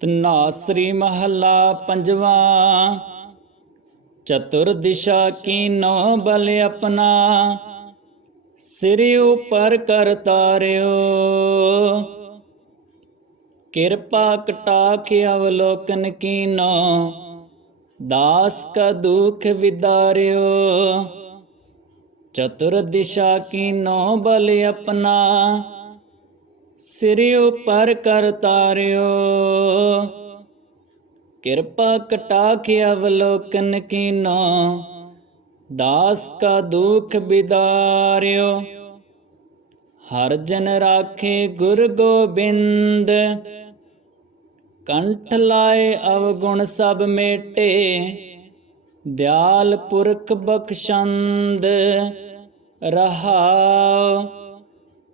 ਤਨਾਸਰੀ ਮਹੱਲਾ ਪੰਜਵਾ। ਚਤੁਰ ਦਿਸ਼ਾ ਕੀਨੋ ਬਲ ਆਪਣਾ, ਸਿਰ ਉਪਰ ਕਰ ਤਾਰਿਓ। ਕਿਰਪਾ ਕਟਾਖ ਅਵਲੋਕਨ ਕੀਨੋ, ਦਾਸ ਕਾ ਦੁਖ ਵਿਦਾਰਿਓ। ਚਤੁਰ ਦਿਸ਼ਾ ਕੀਨੋ ਬਲ ਆਪਣਾ ਸਿਰ ਉਪਰ ਕਰ ਤਾਰਿਓ। ਕਿਰਪਾ ਕਟਾਖ ਅਵਲੋਕਨ ਕੀਨੋ। ਦਾਸ ਕਾ ਦੁਖ ਬਿਦਾਰਿਓ। ਹਰ ਜਨ ਰਾਖੇ ਗੁਰ ਗੋਬਿੰਦ। ਕੰਠ ਲਾਏ ਅਵਗੁਣ ਸਭ ਮੇਟੇ। ਦਿਆਲ ਪੁਰਖ ਬਖਸ਼ੰਦ ਰਹਾਉ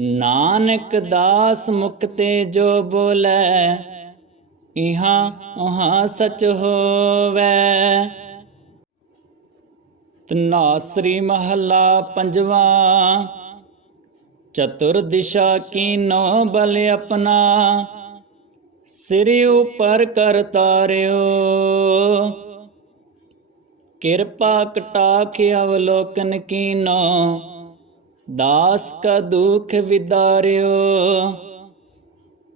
ਨਾਨਕ ਦਾਸ ਮੁਖਤੇ ਜੋ ਬੋਲੇ, ਇਹਾਂ ਉਹਾਂ ਸਚ ਹੋਵੇ। ਤਨਾਸਰੀ ਮਹੱਲਾ ਪੰਜਵਾ, ਚਤੁਰ ਦਿਸ਼ਾ ਕੀਨੋ ਬਲ ਆਪਣਾ, ਸਿਰ ਉਪਰ ਕਰ ਤਾਰਿਓ। ਕਿਰਪਾ ਕਟਾਖ ਅਵਲੋਕਨ ਕੀਨੋ ਦਾਸ ਕਾ ਦੁਖ ਵਿਦਾਰਿਓ,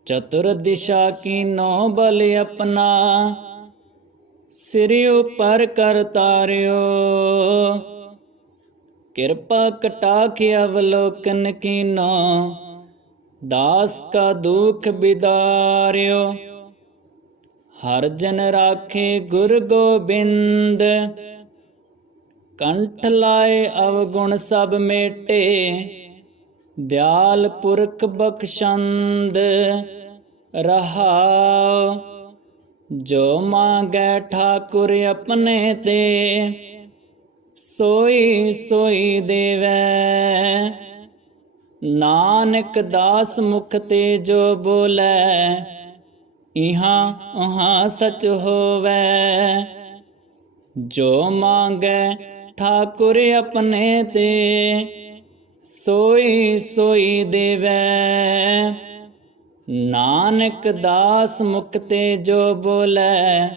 ਚਤੁਰ ਦਿਸ਼ਾ ਕੀਨੋ ਬਲ ਆਪਣਾ, ਸਿਰ ਉਪਰ ਕਰ ਤਾਰਿਓ। ਕਿਰਪਾ ਕਟਾਖ ਅਵਲੋਕਨ ਕੀਨੋ ਦਾਸ ਕਾ ਦੁਖ ਬਿਦਾਰਿਓ ਹਰ ਜਨ ਰਾਖੇ ਗੁਰ ਗੋਬਿੰਦ ਕੰਠ ਲਾਏ ਅਵਗੁਣ ਸਭ ਮੇਟੇ, ਦਿਆਲ ਪੁਰਖ ਬਖਸ਼ੰਦ ਰਹਾਉ। ਜੋ ਮੰਗੈ ਠਾਕੁਰ ਆਪਣੇ ਤੇ, ਸੋਈ ਸੋਈ ਦੇਵੈ। ਨਾਨਕ ਦਾਸ ਮੁਖ ਤੇ ਜੋ ਬੋਲੇ, ਇਹਾਂ ਉਹਾਂ ਸਚ ਹੋਵੇ। ਜੋ ਮੰਗੈ ਠਾਕੁਰ ਆਪਣੇ ਤੇ ਸੋਈ ਸੋਈ ਦੇਵੈ। ਨਾਨਕ ਦਾਸ ਮੁਖਤੇ ਜੋ ਬੋਲੇ,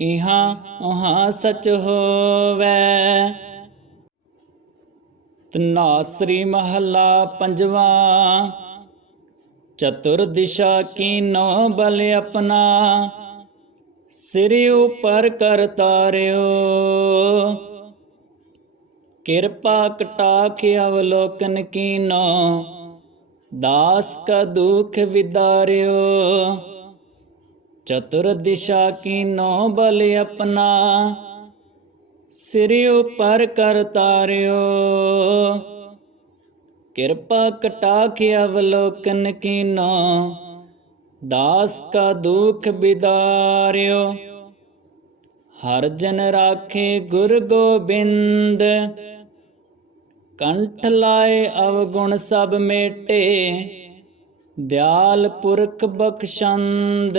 ਇਹਾਂ ਉਹਾਂ ਸਚ ਹੋਵੇ। ਤਨਾਸਰੀ ਮਹੱਲਾ ਪੰਜਵਾ, ਚਤੁਰ ਦਿਸ਼ਾ ਕੀਨੋ ਬਲ ਆਪਣਾ, ਸਿਰ ਉਪਰ ਕਰ ਤਾਰਿਓ। ਕਿਰਪਾ ਕਟਾਖ ਅਵਲੋਕਨ ਕੀਨੋ, ਦਾਸ ਕਾ ਦੁਖ ਵਿਦਾਰਿਓ। ਚਤੁਰ ਦਿਸ਼ਾ ਕੀਨੋ ਬਲ ਆਪਣਾ, ਸਿਰ ਉਪਰ ਕਰ ਤਾਰਿਓ। ਕਿਰਪਾ ਕਟਾਖ ਅਵਲੋਕਨ ਕੀਨੋ, ਦਾਸ ਕਾ ਦੁਖ ਵਿਦਾਰਿਓ। ਹਰ ਜਨ ਰਾਖੇ ਗੁਰ ਗੋਬਿੰਦ ਕੰਠ ਲਾਏ ਅਵਗੁਣ ਸਭ ਮੇਟੇ, ਦਿਆਲ ਪੁਰਖ ਬਖਸ਼ੰਦ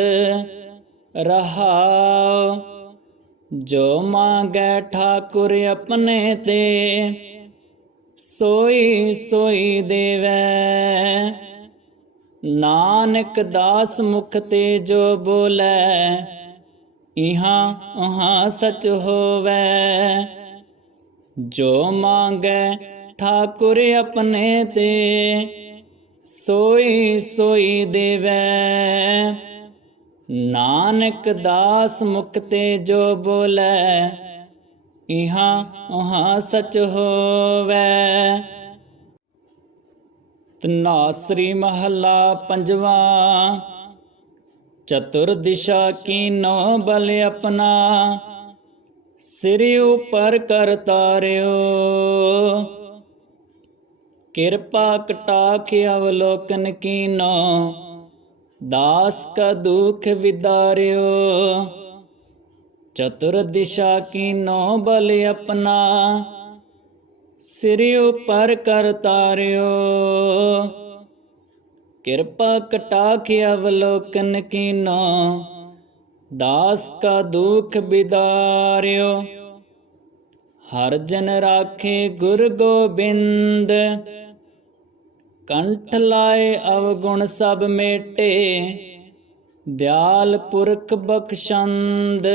ਰਹਾਉ। ਜੋ ਮੰਗੈ ਠਾਕੁਰ ਆਪਣੇ ਤੇ, ਸੋਈ ਸੋਈ ਦੇਵੈ। ਨਾਨਕ ਦਾਸ ਮੁਖ ਤੇ ਜੋ ਬੋਲੇ, ਇਹਾ ਉਹਾਂ ਸਚ ਹੋਵੇ। ਜੋ ਮੰਗੈ ਠਾਕੁਰ ਆਪਣੇ ਤੇ ਸੋਈ ਸੋਈ ਦੇਵੈ। ਨਾਨਕ ਦਾਸ ਮੁਖ ਤੇ ਜੋ ਬੋਲੇ, ਇਹਾਂ ਉਹਾਂ ਸਚ ਹੋਵੇ। ਤਨਾਸਰੀ ਮਹੱਲਾ ਪੰਜਵਾ, ਚਤੁਰ ਦਿਸ਼ਾ ਕੀਨੋ ਬਲ ਆਪਣਾ, ਸਿਰ ਉਪਰ ਕਰ ਤਾਰਿਓ। ਕਿਰਪਾ ਕਟਾਖ ਅਵਲੋਕਨ ਕੀਨੋ, ਦਾਸ ਕਾ ਦੁਖ ਵਿਦਾਰਿਓ। ਚਤੁਰ ਦਿਸ਼ਾ ਕੀਨੋ ਬਲ ਆਪਣਾ, ਸਿਰ ਉਪਰ ਕਰ ਤਾਰਿਓ। ਕਿਰਪਾ ਕਟਾਖ ਅਵਲੋਕਨ ਕੀਨੋ, ਦਾਸ ਕਾ ਦੁਖ ਵਿਦਾਰਿਓ। ਹਰ ਜਨ ਰਾਖੇ ਗੁਰ ਗੋਬਿੰਦ ਕੰਠ ਲਾਏ ਅਵਗੁਣ ਸਭ ਮੇਟੇ, ਦਿਆਲ ਪੁਰਖ ਬਖਸ਼ੰਦ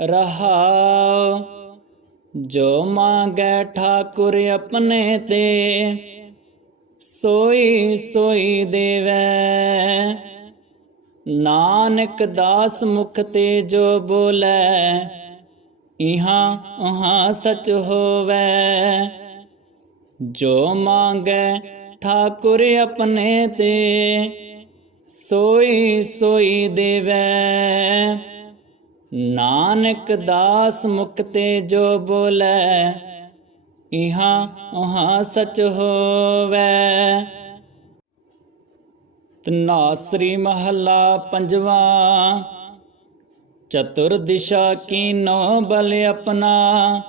ਰਹਾਉ। ਜੋ ਮੰਗੈ ਠਾਕੁਰ ਆਪਣੇ ਤੇ, ਸੋਈ ਸੋਈ ਦੇਵੈ। ਨਾਨਕ ਦਾਸ ਮੁਖ ਤੇ ਜੋ ਬੋਲੇ, ਇਹਾਂ ਉਹਾਂ ਸਚ ਹੋਵੇ। ਜੋ ਮੰਗੈ ਠਾਕੁਰ ਆਪਣੇ ਤੇ ਸੋਈ ਸੋਈ ਦੇਵੈ। ਨਾਨਕ ਦਾਸ ਮੁਖ ਤੇ ਜੋ ਬੋਲੇ, ਇਹਾਂ ਉਹਾਂ ਸਚ ਹੋਵੇ। ਤਨਾਸਰੀ ਮਹੱਲਾ ਪੰਜਵਾ, ਚਤੁਰ ਦਿਸ਼ਾ ਕੀਨੋ ਬਲ ਆਪਣਾ,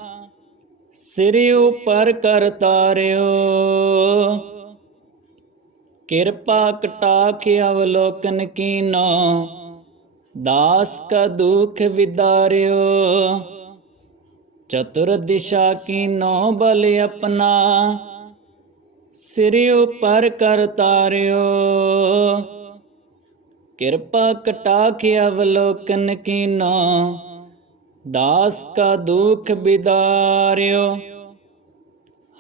ਸਿਰ ਉਪਰ ਕਰ ਤਾਰਿਓ। ਕਿਰਪਾ ਕਟਾਖ ਅਵਲੋਕਨ ਕੀਨੋ, ਦਾਸ ਕਾ ਦੁਖ ਵਿਦਾਰਿਓ। ਚਤੁਰ ਦਿਸ਼ਾ ਕੀਨੋ ਬਲ ਆਪਣਾ, ਸਿਰ ਉਪਰ ਕਰ ਤਾਰਿਓ। ਕਿਰਪਾ ਕਟਾਖ ਅਵਲੋਕਨ ਕੀਨੋ, ਦਾਸ ਕਾ ਦੁਖ ਵਿਦਾਰਿਓ।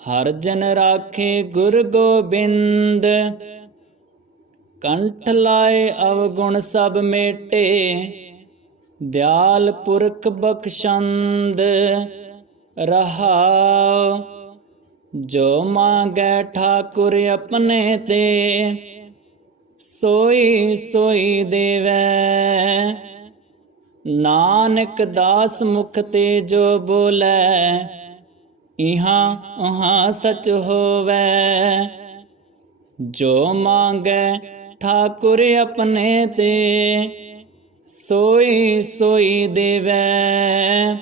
ਹਰ ਜਨ ਰਾਖੇ ਗੁਰ ਗੋਬਿੰਦ ਕੰਠ ਲਾਏ ਅਵਗੁਣ ਸਭ ਮੇਟੇ, ਦਿਆਲ ਪੁਰਖ ਬਖਸ਼ੰਦ ਰਹਾਉ ਜੋ ਮੰਗੈ ਠਾਕੁਰ ਆਪਣੇ ਤੇ, ਸੋਈ ਸੋਈ ਦੇਵੈ। ਨਾਨਕ ਦਾਸ ਮੁਖ ਤੇ ਜੋ ਬੋਲੇ, ਇਹਾਂ ਉਹਾਂ ਸਚ ਹੋਵੇ। ਜੋ ਮੰਗੈ ਠਾਕੁਰ ਆਪਣੇ ਤੇ ਸੋਈ ਸੋਈ ਦੇਵੈ।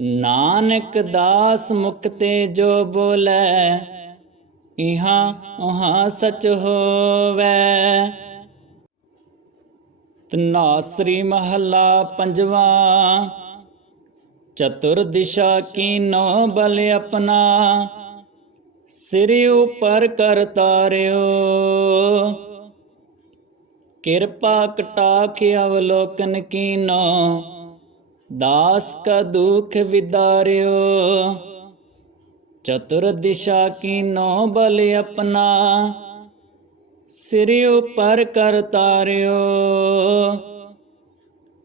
ਨਾਨਕ ਦਾਸ ਮੁਖਤੇ ਜੋ ਬੋਲੇ, ਇਹਾਂ ਉਹਾਂ ਸਚ ਹੋਵੇ। ਤਨਾਸਰੀ ਮਹੱਲਾ ਪੰਜਵਾ, ਚਤੁਰ ਦਿਸ਼ਾ ਕੀਨੋ ਬਲ ਆਪਣਾ, ਸਿਰ ਉਪਰ ਕਰ ਤਾਰਿਓ ਕਿਰਪਾ ਕਟਾਖ ਅਵਲੋਕਨ ਕੀਨੋ, ਦਾਸ ਕਾ ਦੁਖ ਵਿਦਾਰਿਓ। ਚਤੁਰ ਦਿਸ਼ਾ ਕੀਨੋ ਬਲ ਆਪਣਾ, ਸਿਰ ਉਪਰ ਕਰ ਤਾਰਿਓ।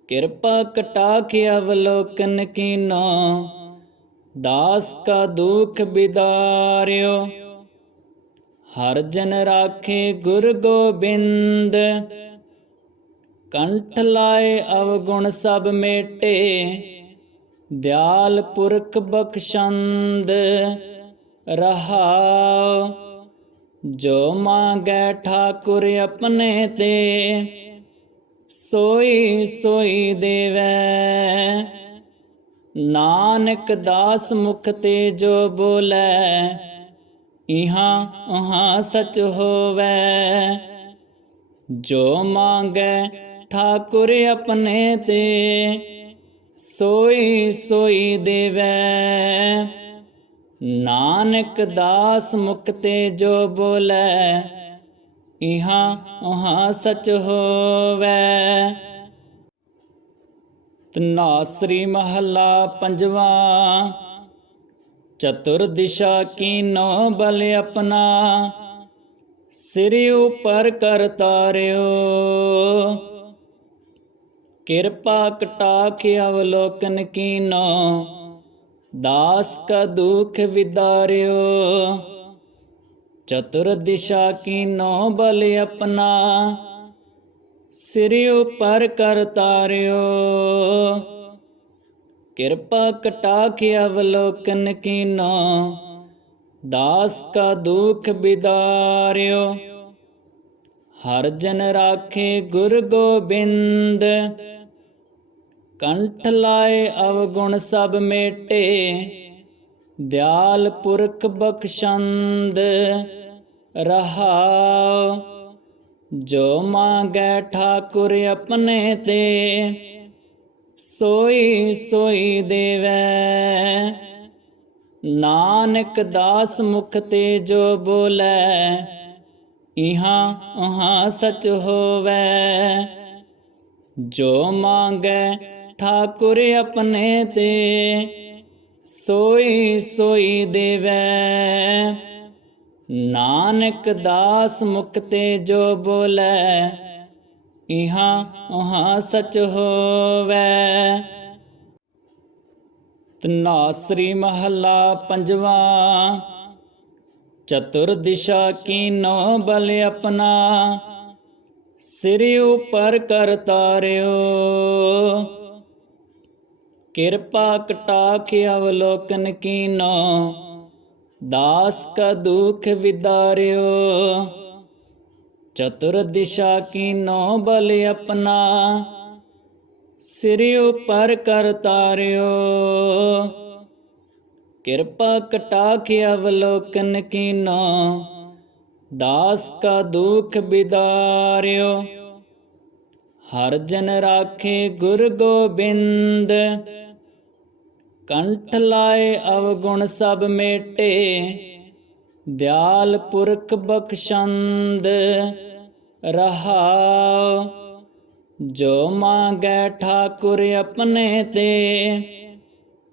ਕਿਰਪਾ ਕਟਾਖ ਅਵਲੋਕਨ ਕੀਨੋ, ਦਾਸ ਕਾ ਦੁਖ ਵਿਦਾਰਿਓ। ਹਰ ਜਨ ਰਾਖੇ ਗੁਰ ਗੋਬਿੰਦ ਕੰਠ ਲਾਏ ਅਵਗੁਣ ਸਭ ਮੇਟੇ, ਦਿਆਲ ਪੁਰਖ ਬਖਸ਼ੰਦ ਰਹਾਉ। ਜੋ ਮੰਗੈ ਠਾਕੁਰ ਆਪਣੇ ਤੇ, ਸੋਈ ਸੋਈ ਦੇਵੈ। ਨਾਨਕ ਦਾਸ ਮੁਖ ਤੇ ਜੋ ਬੋਲੇ, ਇਹਾਂ ਉਹਾਂ ਸਚ ਹੋਵੇ। ਜੋ ਮੰਗੈ ਠਾਕੁਰ ਆਪਣੇ ਤੇ ਸੋਈ ਸੋਈ ਦੇਵੈ। ਨਾਨਕ ਦਾਸ ਮੁਖ ਤੇ ਜੋ ਬੋਲੇ, ਇਹਾਂ ਉਹਾਂ ਸਚ ਹੋਵੇ। ਤਨਾਸਰੀ ਮਹੱਲਾ ਪੰਜਵਾ, ਚਤੁਰ ਦਿਸ਼ਾ ਕੀਨੋ ਬਲ ਆਪਣਾ, ਸਿਰ ਉਪਰ ਕਰ ਤਾਰਿਓ। ਕਿਰਪਾ ਕਟਾਖ ਅਵਲੋਕਨ ਕੀਨੋ, ਦਾਸ ਕਾ ਦੁਖ ਵਿਦਾਰਿਓ। ਚਤੁਰ ਦਿਸ਼ਾ ਕੀਨੋ ਬਲ ਆਪਣਾ, ਸਿਰ ਉਪਰ ਕਰ ਤਾਰਿਓ। ਕਿਰਪਾ ਕਟਾਖ ਅਵਲੋਕਨ ਕੀਨੋ, ਦਾਸ ਕਾ ਦੁਖ ਵਿਦਾਰਿਓ। ਹਰ ਜਨ ਰਾਖੇ ਗੁਰ ਗੋਬਿੰਦ। ਕੰਠ ਲਾਏ ਅਵਗੁਣ ਸਭ ਮੇਟੇ। ਦਿਆਲ ਪੁਰਖ ਬਖਸ਼ੰਦ ਰਹਾਉ। ਜੋ ਮੰਗੈ ਠਾਕੁਰ ਆਪਣੇ ਤੇ, ਸੋਈ ਸੋਈ ਦੇਵੈ। ਨਾਨਕ ਦਾਸ ਮੁਖ ਤੇ ਜੋ ਬੋਲੇ ਇਹਾਂ ਉਹਾਂ ਸਚ ਹੋਵੇ। ਜੋ ਮੰਗੈ ਠਾਕੁਰ ਆਪਣੇ ਤੇ, ਸੋਈ ਸੋਈ ਦੇਵੈ। ਨਾਨਕ ਦਾਸ ਮੁਖ ਤੇ ਜੋ ਬੋਲੇ, ਇਹਾਂ ਉਹਾਂ ਸਚ ਹੋਵੇ। ਤਨਾਸਰੀ ਮਹੱਲਾ ਪੰਜਵਾ। ਚਤੁਰ ਦਿਸ਼ਾ ਕੀਨੋ ਬਲ ਆਪਣਾ, ਸਿਰ ਉਪਰ ਕਰ ਤਾਰਿਓ। ਕਿਰਪਾ ਕਟਾਖ ਅਵਲੋਕਨ ਕੀਨੋ, ਦਾਸ ਕਾ ਦੁਖ ਵਿਦਾਰਿਓ। ਚਤੁਰ ਦਿਸ਼ਾ ਕੀਨੋ ਬਲ ਆਪਣਾ, ਸਿਰ ਉਪਰ ਕਰ ਤਾਰਿਓ। ਕਿਰਪਾ ਕਟਾਖ ਅਵਲੋਕਨ ਕੀਨੋ। ਦਾਸ ਕਾ ਦੁਖ ਬਿਦਾਰਿਓ। ਹਰ ਜਨ ਰਾਖੇ ਗੁਰ ਗੋਬਿੰਦ। ਕੰਠ ਲਾਏ ਅਵਗੁਣ ਸਭ ਮੇਟੇ। ਦਿਆਲ ਪੁਰਖ ਬਖਸ਼ੰਦ ਰਹਾਉ ਜੋ ਮੰਗੈ ਠਾਕੁਰ ਆਪਣੇ ਤੇ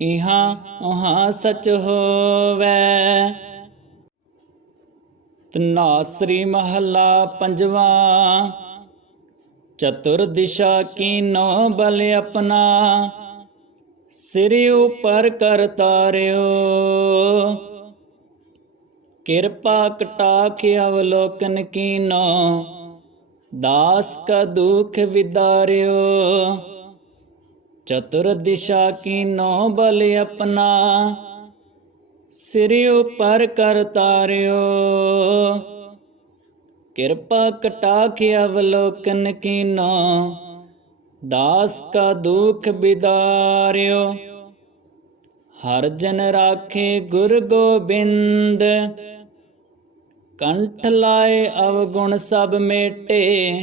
ਇਹਾਂ ਉਹਾਂ ਸਚ ਹੋਵੇ। ਤਨਾਸਰੀ ਮਹੱਲਾ ਪੰਜਵਾ, ਚਤੁਰ ਦਿਸ਼ਾ ਕੀਨੋ ਬਲ ਆਪਣਾ, ਸਿਰ ਉਪਰ ਕਰ ਤਾਰਿਓ। ਕਿਰਪਾ ਕਟਾਖ ਅਵਲੋਕਨ ਕੀਨੋ, ਦਾਸ ਕਾ ਦੁਖ ਵਿਦਾਰਿਓ। ਚਤੁਰ ਦਿਸ਼ਾ ਕੀਨੋ ਬਲ ਆਪਣਾ, ਸਿਰ ਉਪਰ ਕਰ ਤਾਰਿਓ। ਕਿਰਪਾ ਕਟਾਖ ਅਵਲੋਕਨ ਕੀਨੋ, ਦਾਸ ਕਾ ਦੁਖ ਬਿਦਾਰਿਓ। ਹਰ ਜਨ ਰਾਖੇ ਗੁਰ ਗੋਬਿੰਦ, ਕੰਠ ਲਾਏ ਅਵਗੁਣ ਸਭ ਮੇਟੇ।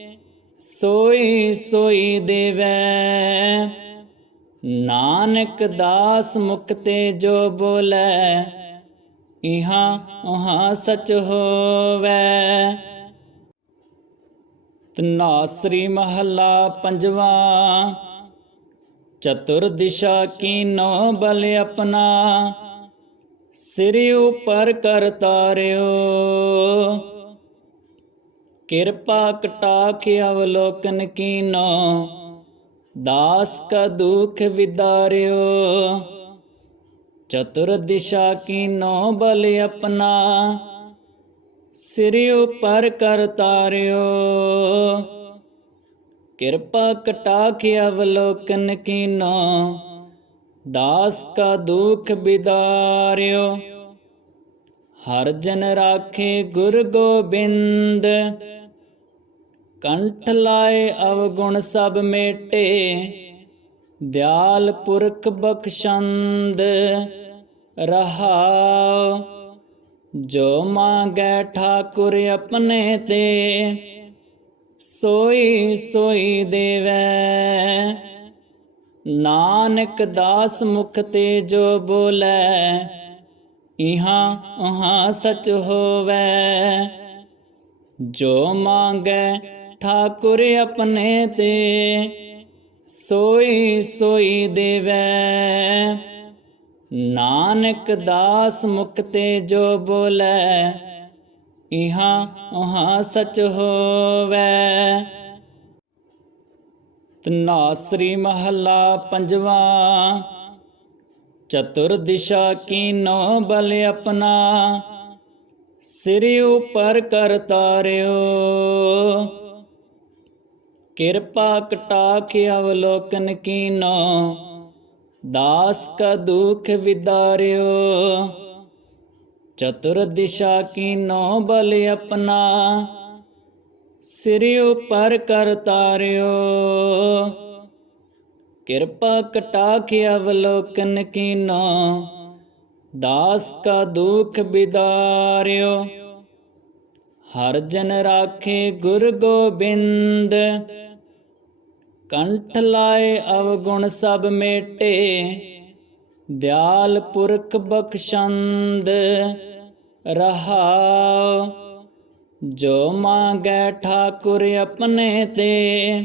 ਸੋਈ ਸੋਈ ਦੇਵੈ। ਨਾਨਕ ਦਾਸ ਮੁਖਤੇ ਜੋ ਬੋਲੇ, ਇਹਾਂ ਉਹਾਂ ਸਚ ਹੋਵੇ। ਤਨਾਸਰੀ ਮਹੱਲਾ ਪੰਜਵਾ, ਚਤੁਰ ਦਿਸ਼ਾ ਕੀਨੋ ਬਲ ਆਪਣਾ, ਸਿਰ ਉਪਰ ਕਰ ਤਾਰਿਓ। ਕਿਰਪਾ ਕਟਾਖ ਅਵਲੋਕਨ ਕੀਨੋ। ਦਾਸ ਕਾ ਦੁਖ ਵਿਦਾਰਿਓ। ਚਤੁਰ ਦਿਸ਼ਾ ਕੀਨੋ ਬਲ ਆਪਣਾ। ਸਿਰ ਉਪਰ ਕਰ ਤਾਰਿਓ। ਕਿਰਪਾ ਕਟਾਖ ਅਵਲੋਕਨ ਕੀਨੋ। ਦਾਸ ਕਾ ਦੁਖ ਵਿਦਾਰਿਓ। ਹਰ ਜਨ ਰਾਖੇ ਗੁਰ ਗੋਬਿੰਦ। ਕੰਠ ਲਾਏ ਅਵਗੁਣ ਸਭ ਮੇਟੇ, ਦਿਆਲ ਪੁਰਖ ਬਖਸ਼ੰਦ ਰਹਾਉ। ਜੋ ਮੰਗੈ ਠਾਕੁਰ ਆਪਣੇ ਤੇ, ਸੋਈ ਸੋਈ ਦੇਵੈ। ਨਾਨਕ ਦਾਸ ਮੁਖ ਤੇ ਜੋ ਬੋਲੇ, ਇਹਾਂ ਉਹਾਂ ਸਚ ਹੋਵੇ। ਜੋ ਮੰਗੈ ਠਾਕੁਰ ਆਪਣੇ ਤੇ ਸੋਈ ਸੋਈ ਦੇਵੈ। ਨਾਨਕ ਦਾਸ ਮੁਖ ਤੇ ਜੋ ਬੋਲੇ, ਇਹਾਂ ਉਹਾਂ ਸਚ ਹੋਵੇ। ਤਨਾਸਰੀ ਮਹੱਲਾ ਪੰਜਵਾ, ਚਤੁਰ ਦਿਸ਼ਾ ਕੀਨੋ ਬਲ ਆਪਣਾ, ਸਿਰ ਉਪਰ ਕਰ ਤਾਰਿਓ। ਕਿਰਪਾ ਕਟਾਖ ਅਵਲੋਕਨ ਕੀਨੋ, ਦਾਸ ਕਾ ਦੁਖ ਵਿਦਾਰਿਓ। ਚਤੁਰ ਦਿਸ਼ਾ ਕੀਨੋ ਬਲ ਆਪਣਾ, ਸਿਰ ਉਪਰ ਕਰ ਤਾਰਿਓ। ਕਿਰਪਾ ਕਟਾਖ ਅਵਲੋਕਨ ਕੀਨੋ, ਦਾਸ ਕਾ ਦੁਖ ਵਿਦਾਰਿਓ। ਹਰ ਜਨ ਰਾਖੇ ਗੁਰ ਗੋਬਿੰਦ ਕੰਠ ਲਾਏ ਅਵਗੁਣ ਸਭ ਮੇਟੇ, ਦਿਆਲ ਪੁਰਖ ਬਖਸ਼ੰਦ ਰਹਾਉ। ਜੋ ਮੰਗੈ ਠਾਕੁਰ ਆਪਣੇ ਤੇ,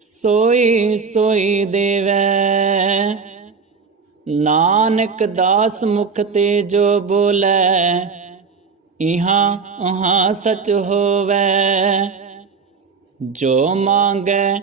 ਸੋਈ ਸੋਈ ਦੇਵੈ। ਨਾਨਕ ਦਾਸ ਮੁਖ ਤੇ ਜੋ ਬੋਲੇ, ਇਹਾਂ ਉਹਾਂ ਸਚ ਹੋਵੇ। ਜੋ ਮੰਗੈ